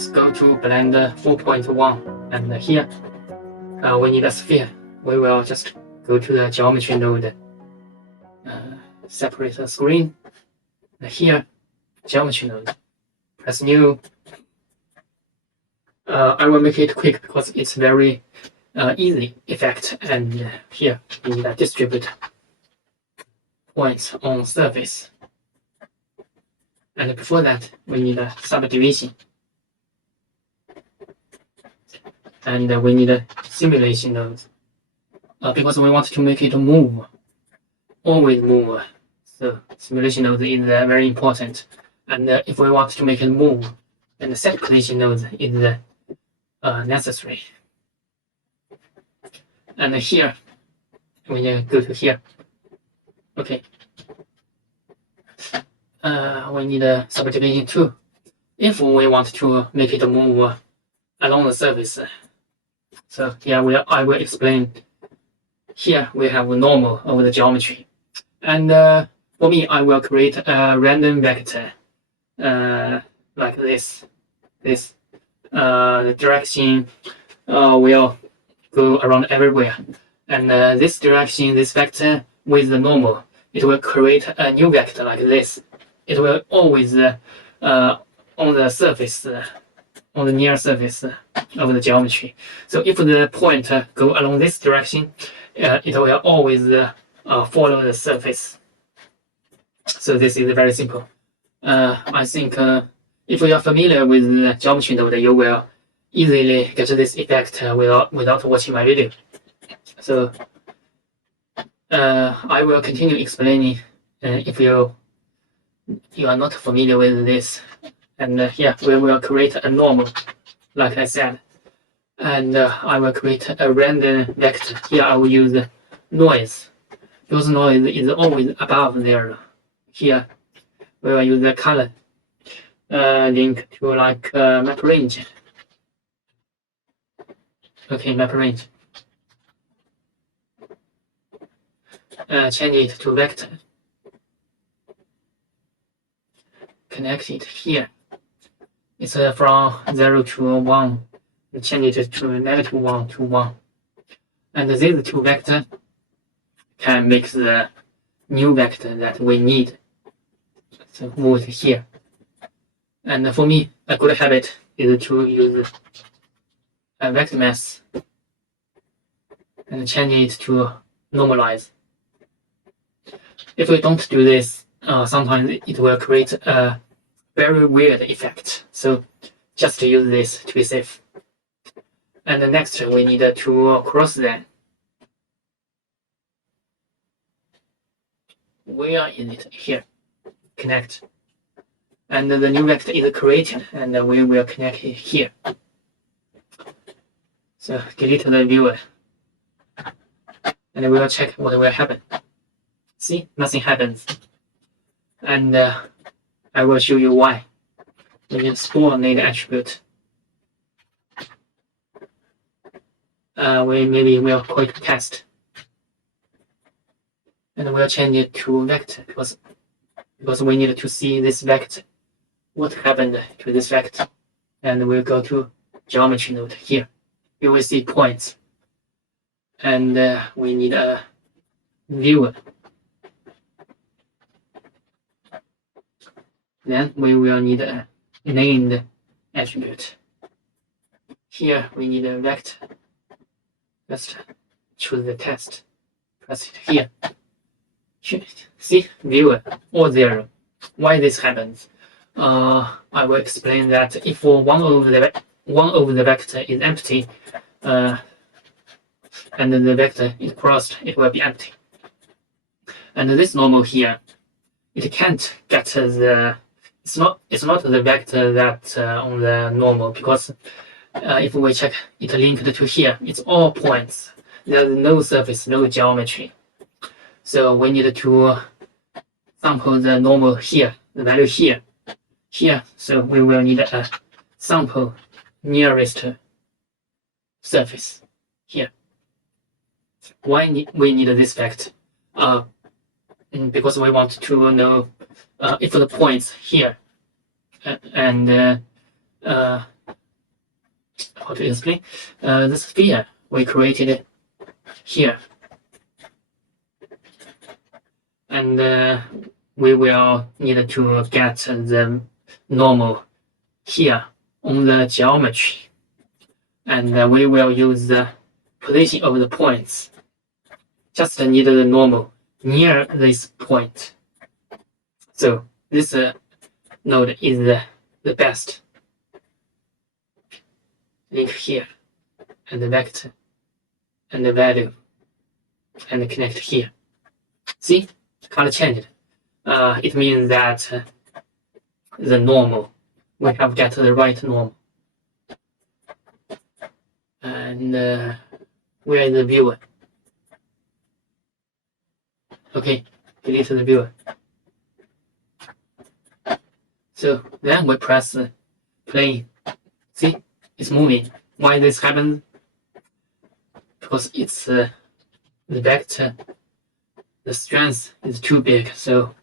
let's go to Blender 4.1, and here we need a sphere. We will just go to the geometry node, separate the screen, and here geometry node, press new. I will make it quick because it's very easy effect, and here we need a distribute points on surface. And before that, we need a subdivision. And we need a simulation node. Because we want to make it move, always move. So simulation node is very important. And if we want to make it move, then the set collision node is necessary. And here, we need to go to here. Okay. We need a subdivision too. If we want to make it move along the surface, so here I will explain. Here we have normal over the geometry, and for me I will create a random vector like this. The direction will go around everywhere, and this direction, this vector with the normal, it will create a new vector like this. It will always on the surface, on the near surface of the geometry. So if the point go along this direction, it will always follow the surface. So this is very simple. I think if you are familiar with the geometry node, you will easily get this effect without watching my video. So I will continue explaining if you are not familiar with this. And here we will create a normal, like I said. And I will create a random vector. Here I will use noise, because noise is always above there. Here we will use the color link to like map range. Okay, map range. Change it to vector. Connect it here. It's from 0 to 1. Change it to -1 to 1. And these two vectors can make the new vector that we need. So move it here. And for me, a good habit is to use a vector mass and change it to normalize. If we don't do this, sometimes it will create a very weird effect. So just use this to be safe. And next, we need to cross them. Where is it? Here. Connect. And the new vector is created, and we will connect it here. So delete the viewer. And we will check what will happen. See, nothing happens. And I will show you why. We can store need attribute. Maybe we'll quit test. And we'll change it to vector because we need to see this vector. What happened to this vector? And we'll go to geometry node here. You will see points. And we need a viewer. Then we will need a named attribute. Here we need a vector. Just choose the test. Press it here. See, viewer or 0. Why this happens? I will explain that if one of the vector is empty, and then the vector is crossed, it will be empty. And this normal here, it can't get the. It's not the vector that on the normal, because if we check it linked to here, it's all points. There's no surface, no geometry. So we need to sample the normal here, the value here. So we will need a sample nearest surface here. Why we need this vector? Because we want to know if the points here and how to explain? The sphere we created here, and we will need to get the normal here on the geometry, and we will use the position of the points. Just need the normal near this point. So this node is the best. Link here, and the vector, and the value, and connect here. See, color changed. It means that the normal, we have got the right normal. And where is the viewer? Okay, delete the viewer. So then we press play. See, it's moving. Why this happens? Because it's the vector, the strength is too big, so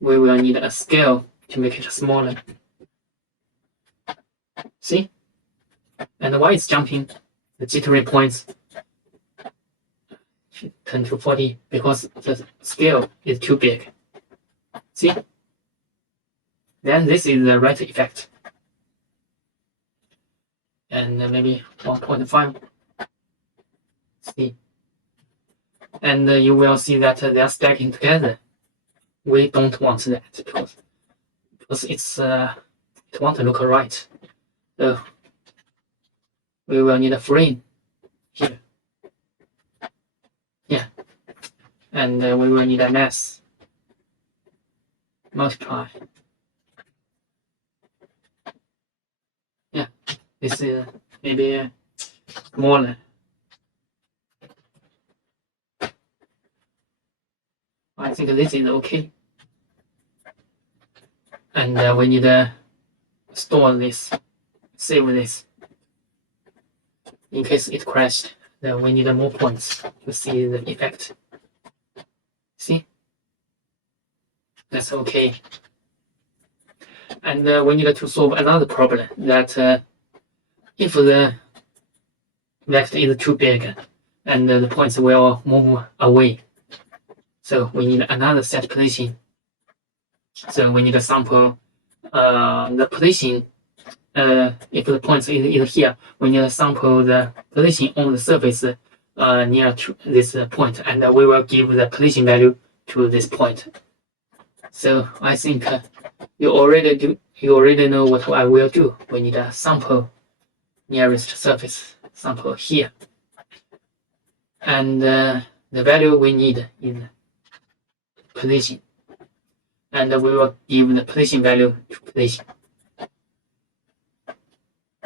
we will need a scale to make it smaller. See? And why it's jumping? The jittery points 10 to 40 because the scale is too big. See? Then this is the right effect. And maybe 1.5. See? And you will see that they are stacking together. We don't want that because it won't look right. So we will need a frame here. Yeah. And we will need a mass. Multiply. Yeah. This is maybe smaller. I think this is okay. And we need to store this, save this. In case it crashed, then we need more points to see the effect. See? That's okay. And we need to solve another problem that if the vector is too big and the points will move away, so we need another set position. So we need to sample the position. If the point is here, we need to sample the position on the surface near to this point, and we will give the position value to this point. So I think you already know what I will do. We need a sample nearest surface, sample here, and the value we need is position, and we will give the position value to position.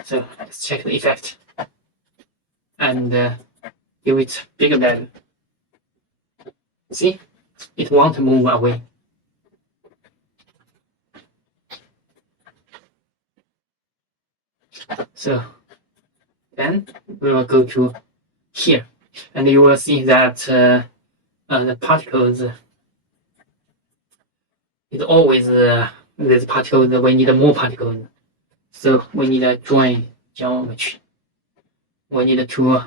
So let's check the effect and give it bigger value. See, it won't move away. So then we will go to here, and you will see that the particles is always this particles. We need more particles, so we need to join geometry. We need to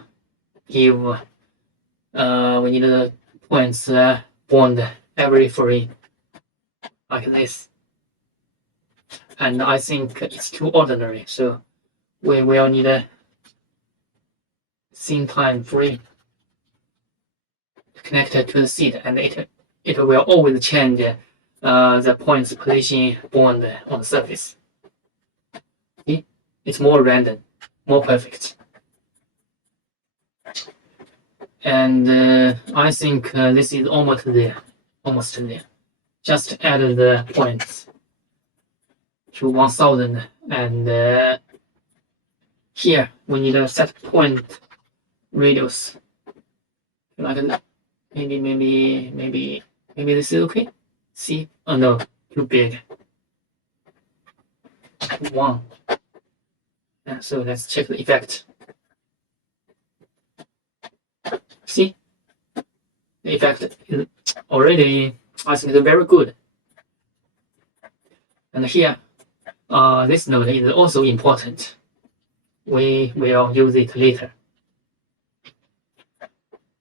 give we need the points bond every frame like this. And I think it's too ordinary, so we will need a same time frame connected to the seed, and it will always change the points position bond on the surface. See? It's more random, more perfect. And I think this is almost there. Just add the points to 1000, and here we need a set point radius. Like maybe this is okay. See? Oh no, too big. 1. And so let's check the effect. See? The effect is already, I think, very good. And here, this node is also important. we will use it later.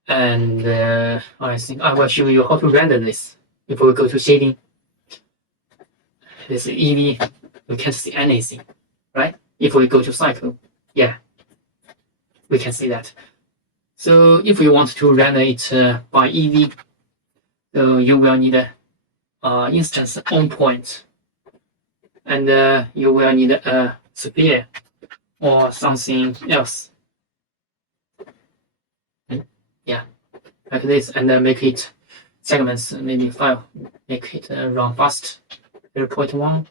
And I think I will show you how to render this. If we go to shading, this is Eevee, we can't see anything, right? If we go to cycle, yeah, we can see that. So if we want to render it by Eevee, so you will need a instance on point, and you will need a sphere or something else. Yeah, like this, and then make it segments, maybe 5, make it run fast, 0.1.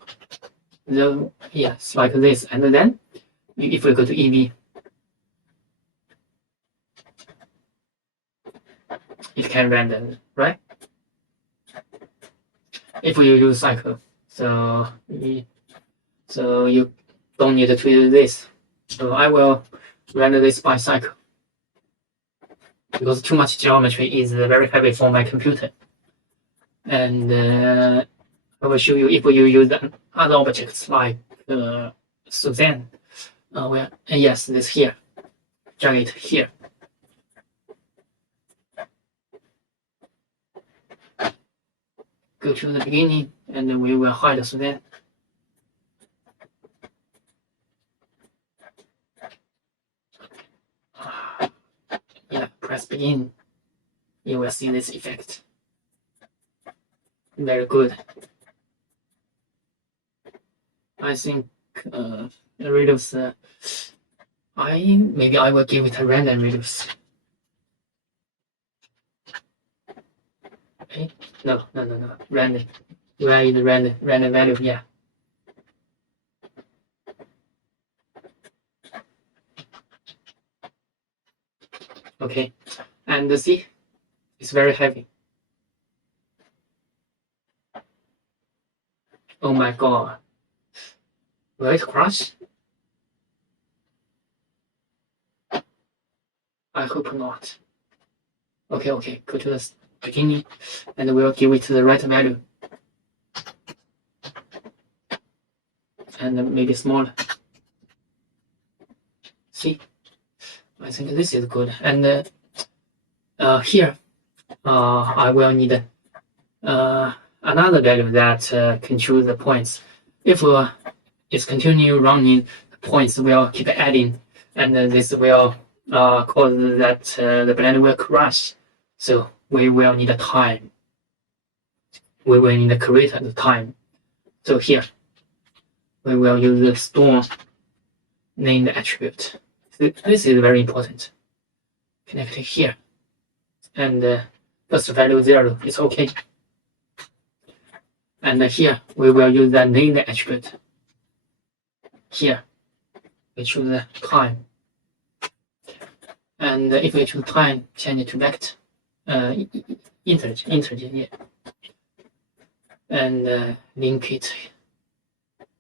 Yes, like this, and then if we go to Eevee, it can render, right? If you use cycle, so you don't need to use this. So I will render this by cycle because too much geometry is very heavy for my computer. And I will show you if you use other objects like Suzanne. Yes, this here. Drag it here. Go to the beginning, and we will hide Suzanne. Yeah, press begin. You will see this effect. Very good. I think reduce. Maybe I will give it a random reduce. Okay. No. Random. Where is the random value? Yeah. Okay. And see, it's very heavy. Oh my god. Will it crash? I hope not. Okay. Go to the beginning, and we'll give it the right value. And maybe smaller. See? I think this is good. And here, I will need another value that can choose the points. If it's continue running, the points will keep adding, and this will cause that the blend will crash. So we will need a time. We will need to create the time. So here, we will use the storm named attribute. This is very important. Connect it here. And first value 0 is okay. And here we will use the named attribute. Here we choose the time. And if we choose time, change it to vector, integer, yeah. And link it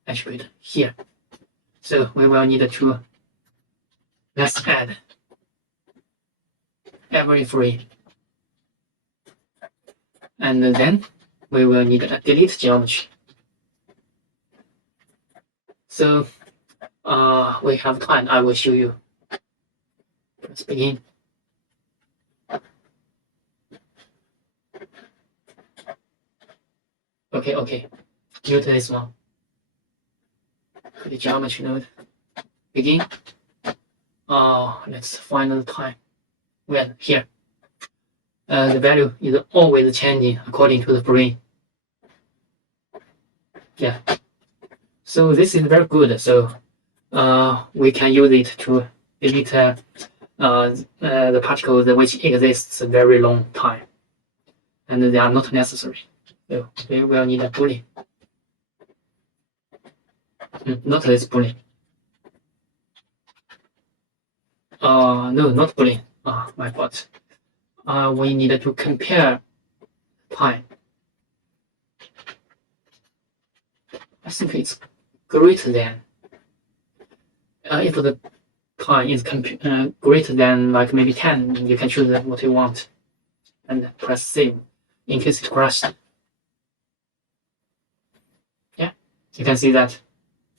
attribute here. So we will need to let's add every frame. And then we will need a delete geometry. So we have time. I will show you. Let's begin. Okay. Mute this one. The geometry node. Begin. Let's find the time. When here. The value is always changing according to the frame. Yeah. So this is very good. So we can use it to delete the particles which exists a very long time, and they are not necessary. So we will need a boolean. Not this boolean. No, not boolean. My fault. We need to compare time. I think it's greater than. If the time is greater than like maybe 10, you can choose what you want and press save in case it crashed. Yeah, you can see that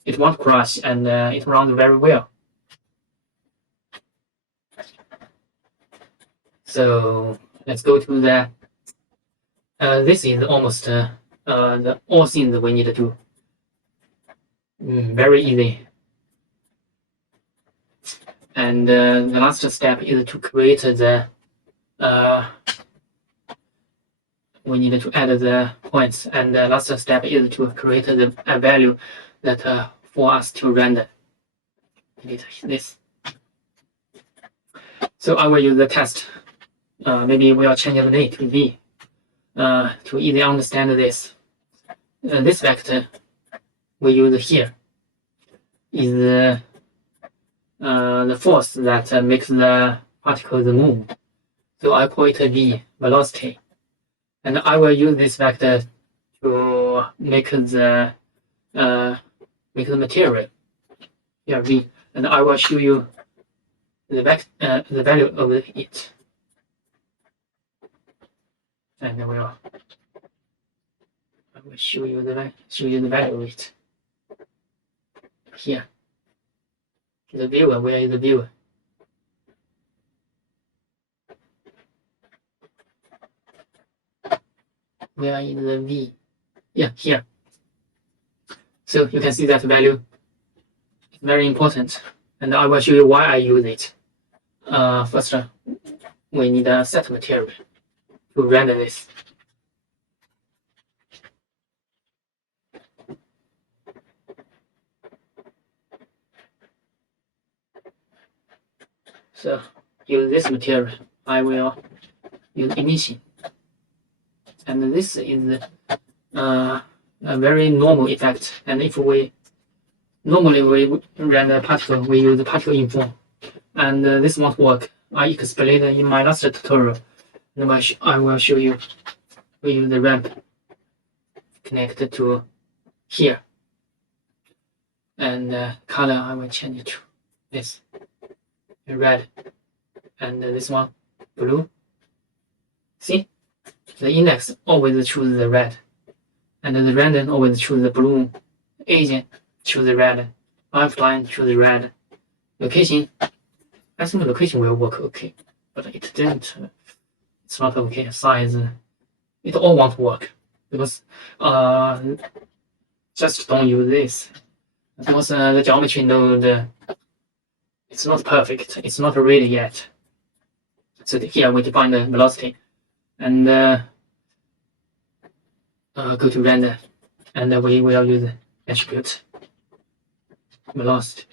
it won't crash and it runs very well. So let's go to the. This is almost the all things we need to do. Very easy. And the last step is to create the. We need to add the points, and the last step is to create the value that for us to render. Delete this. So I will use the test. Maybe we'll change the name to v to easily understand this. This vector we use here is the force that makes the particles move. So I call it v, velocity. And I will use this vector to make the material here v, and I will show you the value of it, and I will show you the value of it here. The viewer, where is the viewer? Where is the v? Yeah, here. So you can see that value is very important, and I will show you why I use it. First, we need a set material to render this. So use this material. I will use emission, and this is a very normal effect. And if we normally render particle, we use particle inform, and this won't work. I explained in my last tutorial, and I will show you. We use the ramp connected to here, and color I will change it to this red, and this one blue. See, the index always choose the red, and the random always choose the blue. Agent choose the red. Lifetime choose the red. Location, I think location will work okay, but it didn't. It's not okay. Size, it all won't work because just don't use this because the geometry node. It's not perfect. It's not ready yet. So here we define the velocity, and go to render, and we will use attribute velocity.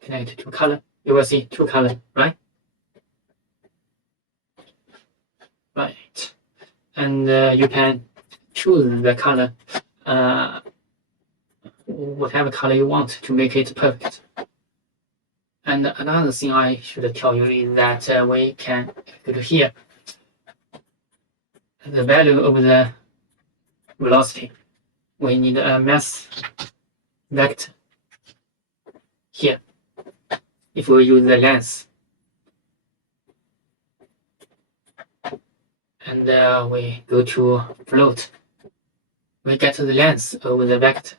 Connect to color. You will see two color, right? Right, and you can choose the color. Whatever color you want to make it perfect. And another thing I should tell you is that we can go to here. The value of the velocity. We need a mass vector here. If we use the length, and we go to float, we get the length of the vector.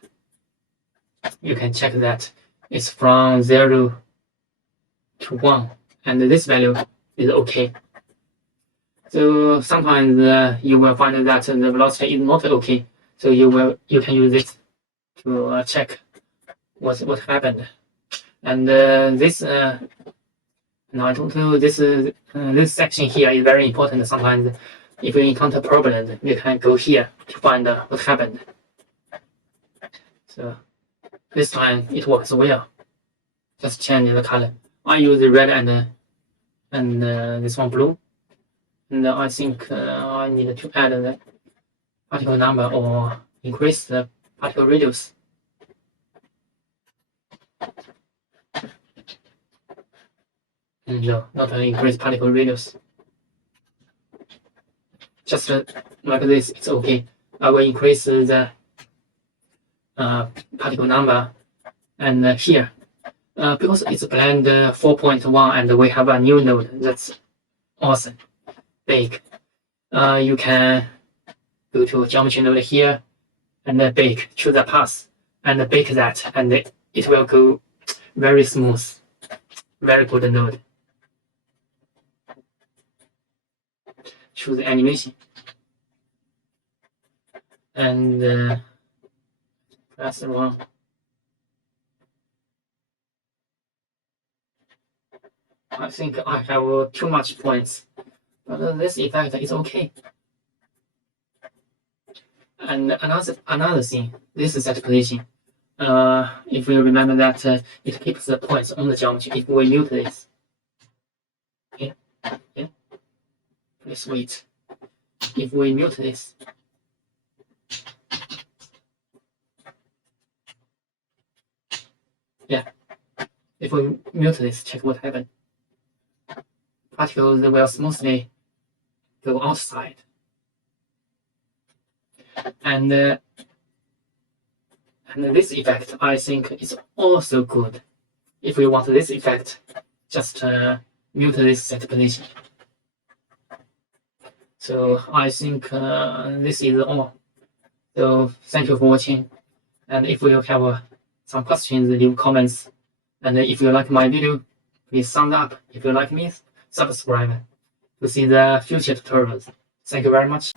You can check that it's from 0 to 1, and this value is okay. So sometimes you will find that the velocity is not okay. So you can use this to check what happened. And this now I don't know, this section here is very important. Sometimes if you encounter problems, you can go here to find what happened. So this time it works well. Just change the color. I use the red and this one blue. And I think I need to add the particle number or increase the particle radius. No, not increase particle radius. Just like this, it's okay. I will increase the particle number, and here because it's blend 4.1 and we have a new node. That's awesome. Bake. You can go to geometry node here and bake. Choose a path and bake that, and it will go very smooth. very good node. Choose animation and press 1. I think I have too much points, but this effect is okay. And another thing, this is set position. If we remember that it keeps the points on the geometry. If we mute this, please wait. If we mute this, if we mute this, check what happens. Particles will smoothly go outside. And this effect, I think, is also good. If we want this effect, just mute this set position. So I think this is all. So thank you for watching. And if you have some questions, leave comments. And if you like my video, please thumbs up. If you like me, subscribe to see the future tutorials. Thank you very much.